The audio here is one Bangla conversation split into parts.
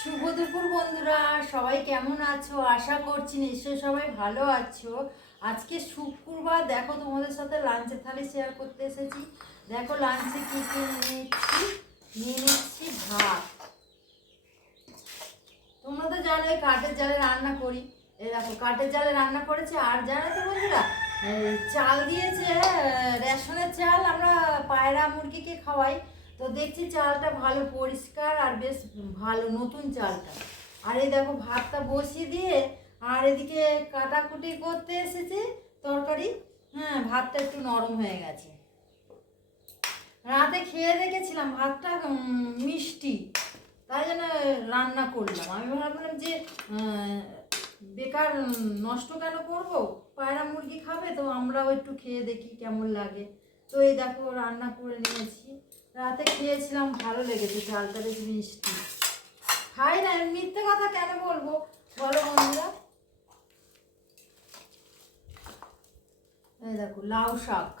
শুভ দুপুর বন্ধুরা, সবাই কেমন আছো? আশা করছি নিশ্চয়ই সবাই ভালো আছো। আজকে শুক্রবার, দেখো তোমাদের সাথে লাঞ্চের থালি শেয়ার করতে এসেছি। দেখো লাঞ্চে কী কী নিয়ে নিচ্ছি ভাত। তোমরা তো জানোই কাঠের জালে রান্না করি। এই দেখো কাঠের জালে রান্না করেছি। আর জানো তো বন্ধুরা, চাল দিয়েছে, রেশনের চাল। আমরা পায়রা মুরগিকে খাওয়াই, তো দেখছি চালটা ভালো পরিষ্কার আর বেশ ভালো নতুন চালটা। আর এই দেখো ভাতটা বসিয়ে দিয়ে, আর এদিকে কাটাকুটি করতে এসেছি তরকারি। হ্যাঁ, ভাতটা একটু নরম হয়ে গেছে। রাতে খেয়ে রেখেছিলাম ভাতটা মিষ্টি, তাই জন্য রান্না করলাম। আমি ভাবলাম যে বেকার নষ্ট কেন করব, পায়রা মুরগি খাবে, তো আমরাও একটু খেয়ে দেখি কেমন লাগে। তো এই দেখো রান্না করে নিয়েছি। রাতে খেয়েছিলাম, ভালো লেগেছে, চালটা বেশ মিষ্টি। খাই না, মিথ্যে কথা কেন বলবো বলো বন্ধুরা। এই দেখো লাউ শাক,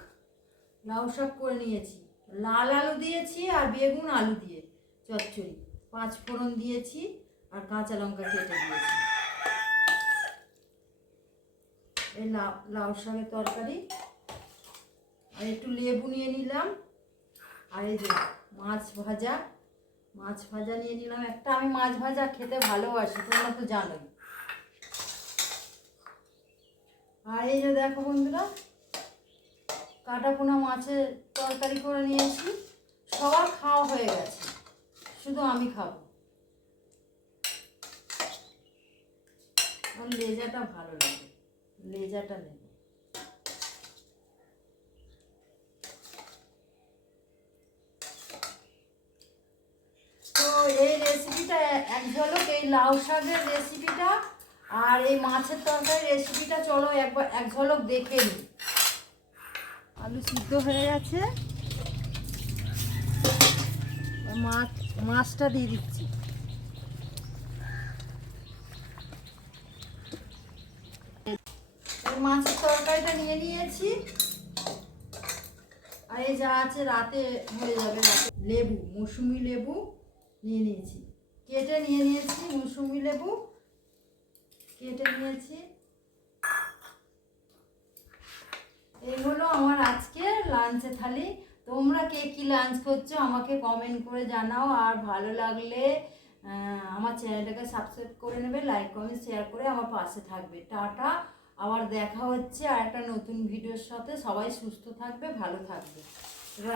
লাউ শাক করে নিয়েছি। লাল আলু দিয়েছি আর বেগুন আলু দিয়ে চচ্চড়ি, 5 ফোড়ন দিয়েছি আর কাঁচা লঙ্কা কেটে দিয়েছি। এই লাউ শাকের তরকারি। আর একটু লেবু নিয়ে নিলাম। আর এই যে মাছ ভাজা, মাছ ভাজা নিয়ে নিলাম একটা। আমি মাছ ভাজা খেতে ভালোবাসি, তোমরা তো জানোই। আর এই যে দেখো বন্ধুরা, কাটা পোনা মাছের তরকারি করে নিয়েছি। সবার খাওয়া হয়ে গেছে, শুধু আমি খাবো। আর লেজাটা ভালো লাগে, লেজাটা নেব। তো এই রেসিপিটা এক ঝলক, এই লাউ শাকের রেসিপিটা আর এই মাছের তরকারির রেসিপিটা চলো একবার এক ঝলক দেখে নিই। আলু সিদ্ধ হয়ে গেছে, মাছটা দিয়ে দিচ্ছি। মাছের তরকারিটা নিয়ে নিয়েছি। আর এই যা আছে রাতে হয়ে যাবে। রাতে লেবু, মৌসুমি লেবু নিয়ে নিয়েছি, কেটে নিয়ে নিয়েছি। মৌসুমি লেবু কেটে নিয়েছি। এই হলো আমার আজকে লাঞ্চে থালি। তোমরা কে কী লাঞ্চ করছো আমাকে কমেন্ট করে জানাও। আর ভালো লাগলে আমার চ্যানেলটাকে সাবস্ক্রাইব করে নেবে, লাইক কমেন্ট শেয়ার করে আমার পাশে থাকবে। টাটা, আবার দেখা হচ্ছে আর একটা নতুন ভিডিওর সাথে। সবাই সুস্থ থাকবে, ভালো থাকবে। এবার